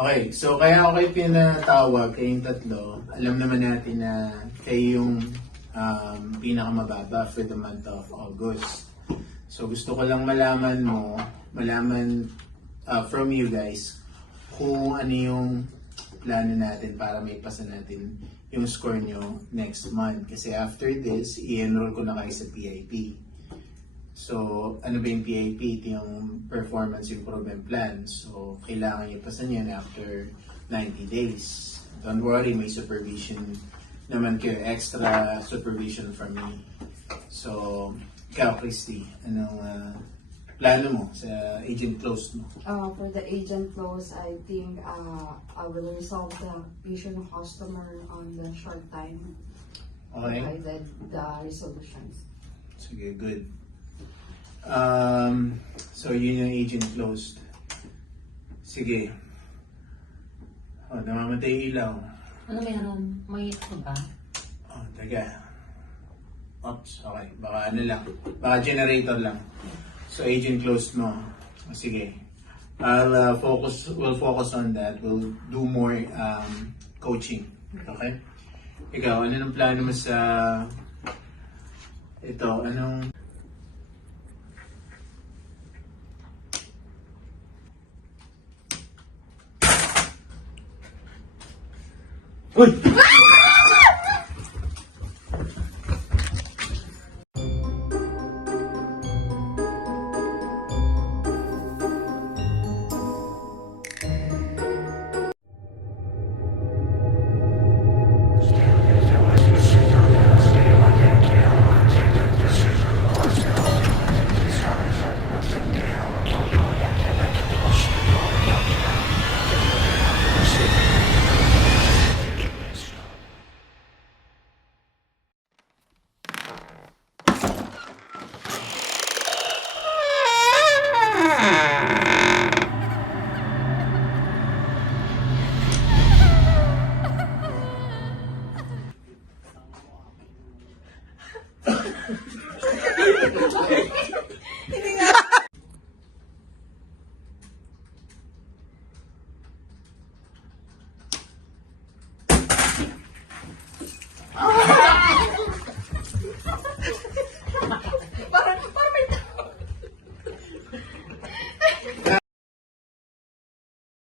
Okay, so kaya ako kayo pinatawag kayong tatlo. Alam naman natin na kayo yung pinakamababa for the month of August. So gusto ko lang malaman from you guys kung ano yung plano natin para may pasa natin yung score nyo next month. Kasi after this, i-enroll ko na kayo sa PIP. So, ano ba yung PIP? Ito yung Performance Improvement Plan. So, kailangan nyo pasan yan after 90 days. Don't worry, may supervision naman kayo. Extra supervision from me. So, ikaw, Christy, anong plano mo sa agent close mo? For the agent close, I think I will resolve the issue ng customer on the short time. Okay? Provided the resolutions. Sige, good. So, yun yung agent closed. Sige. Oh, namamatay yung ilaw. Ano meron? May ito ba? Oh, taga. Oops, okay. Baka ano lang. Baka generator lang. So, agent closed mo. Oh, sige. We'll focus on that. We'll do more coaching. Okay? Ikaw, ano ng plano mo sa ito? Anong Uy!